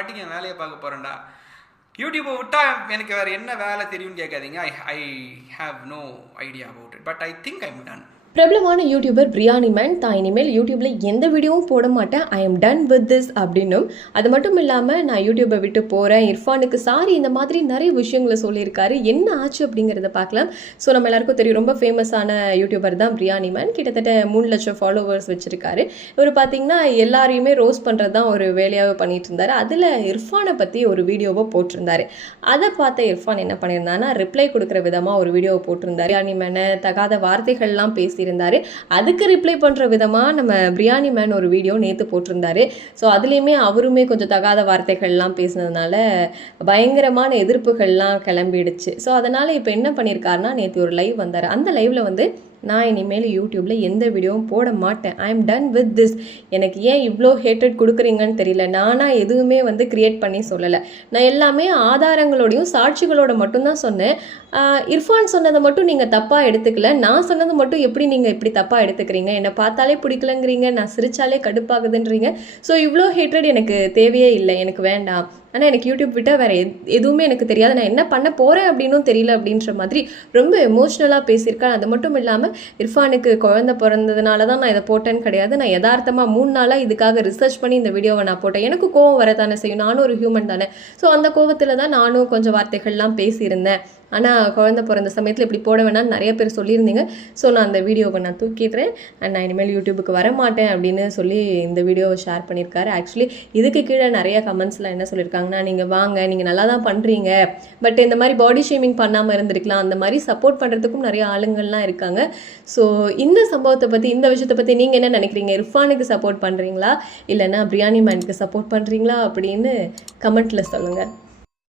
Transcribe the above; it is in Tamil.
பாட்டுக்கு என் வேலையை பார்க்க போகிறேன்டா, யூடியூப்பை விட்டால் எனக்கு வேறு என்ன வேலை தெரியும்னு கேட்காதீங்க. I have no idea about it, but I think I am done. பிரபலமான யூடியூபர் பிரியாணி மேன் தான் இனிமேல் யூடியூப்பில் எந்த வீடியோவும் போட மாட்டேன், I am done with this அப்படின்னும், அது மட்டும் இல்லாமல் நான் யூடியூப்பை விட்டு போகிறேன், இர்ஃபானுக்கு சாரி, இந்த மாதிரி நிறைய விஷயங்களை சொல்லியிருக்காரு. என்ன ஆச்சு அப்படிங்கிறத பார்க்கலாம். ஸோ நம்ம எல்லாருக்கும் தெரியும், ரொம்ப ஃபேமஸான யூடியூபர் தான் பிரியாணி மேன். கிட்டத்தட்ட 3 லட்சம் ஃபாலோவர்ஸ் வச்சுருக்காரு. இவர் பார்த்திங்கன்னா எல்லாரையுமே ரோஸ்ட் பண்ணுறது தான் ஒரு வேலையாக பண்ணிட்டு இருந்தார். அதில் இர்ஃபானை பற்றி ஒரு வீடியோவை போட்டிருந்தாரு. அதை பார்த்த இர்ஃபான் என்ன பண்ணியிருந்தாருன்னா, ரிப்ளை கொடுக்குற விதமாக ஒரு வீடியோவை போட்டிருந்தார். பிரியாணி மேனை தகாத வார்த்தைகள்லாம் இருந்தாரு. அதுக்கு ரிப்ளை பண்ற விதமா நம்ம பிரியாணி மேன் ஒரு வீடியோ நேத்து போட்டிருந்தாரு. ஸோ அதுலேயுமே அவருமே கொஞ்சம் தகாத வார்த்தைகள்லாம் பேசினதுனால பயங்கரமான எதிர்ப்புகள்லாம் கிளம்பிடுச்சு. ஸோ அதனால இப்போ என்ன பண்ணியிருக்காருன்னா, நேற்று ஒரு லைவ் வந்தார். அந்த லைவ்ல வந்து நான் இனிமேல் யூடியூப்பில் எந்த வீடியோவும் போட மாட்டேன், I am done with this. எனக்கு ஏன் இவ்வளோ ஹேட்டட் கொடுக்குறீங்கன்னு தெரியல. நானாக எதுவுமே வந்து கிரியேட் பண்ணி சொல்லலை. நான் எல்லாமே ஆதாரங்களோடையும் சாட்சிகளோட மட்டும்தான் சொன்னேன். இர்ஃபான் சொன்னதை மட்டும் நீங்கள் தப்பாக எடுத்துக்கல, நான் சொன்னது மட்டும் எப்படி நீங்கள் இப்படி தப்பாக எடுத்துக்கிறீங்க? என்னை பார்த்தாலே பிடிக்கலங்கிறீங்க, நான் சிரிச்சாலே கடுப்பாகுதுன்றீங்க. ஸோ இவ்வளோ ஹேட்டட் எனக்கு தேவையே இல்லை, எனக்கு வேண்டாம். ஆனால் எனக்கு யூடியூப் விட்டால் வேறு எதுவுமே எனக்கு தெரியாது, நான் என்ன பண்ண போகிறேன் அப்படின்னும் தெரியல அப்படின்ற மாதிரி ரொம்ப எமோஷ்னலாக பேசியிருக்கேன். அது மட்டும் இல்லாமல் இர்ஃபானுக்கு குழந்தை பிறந்ததுனால தான் நான் இதை போட்டேன்னு கிடையாது. நான் யதார்த்தமாக 3 நாளாக இதுக்காக ரிசர்ச் பண்ணி இந்த வீடியோவை நான் போட்டேன். எனக்கு கோவம் வரத்தானே செய்யும், நானும் ஒரு ஹியூமன் தானே. ஸோ அந்த கோவத்தில் தான் நானும் கொஞ்சம் வார்த்தைகள்லாம் பேசியிருந்தேன். ஆனால் குழந்தை பிறந்த சமயத்தில் இப்படி போட வேணாம்னு நிறைய பேர் சொல்லியிருந்தீங்க. ஸோ நான் அந்த வீடியோவை நான் தூக்கிடுறேன், அண்ட் நான் இனிமேல் யூடியூபுக்கு வர மாட்டேன் அப்படின்னு சொல்லி இந்த வீடியோவை ஷேர் பண்ணியிருக்காரு. ஆக்சுவலி இதுக்கு கீழே நிறைய கமெண்ட்ஸில் என்ன சொல்லியிருக்காங்கன்னா, நீங்கள் வாங்க, நீங்கள் நல்லா தான் பண்ணுறீங்க, பட் இந்த மாதிரி பாடி ஷேமிங் பண்ணாமல் இருந்திருக்கலாம், அந்த மாதிரி சப்போர்ட் பண்ணுறதுக்கும் நிறைய ஆளுங்கள்லாம் இருக்காங்க. ஸோ இந்த சம்பவத்தை பற்றி, இந்த விஷயத்தை பற்றி நீங்கள் என்ன நினைக்கிறீங்க? இர்ஃபானுக்கு சப்போர்ட் பண்ணுறீங்களா இல்லைன்னா பிரியாணி மேனுக்கு சப்போர்ட் பண்ணுறீங்களா அப்படின்னு கமெண்ட்டில் சொல்லுங்கள்.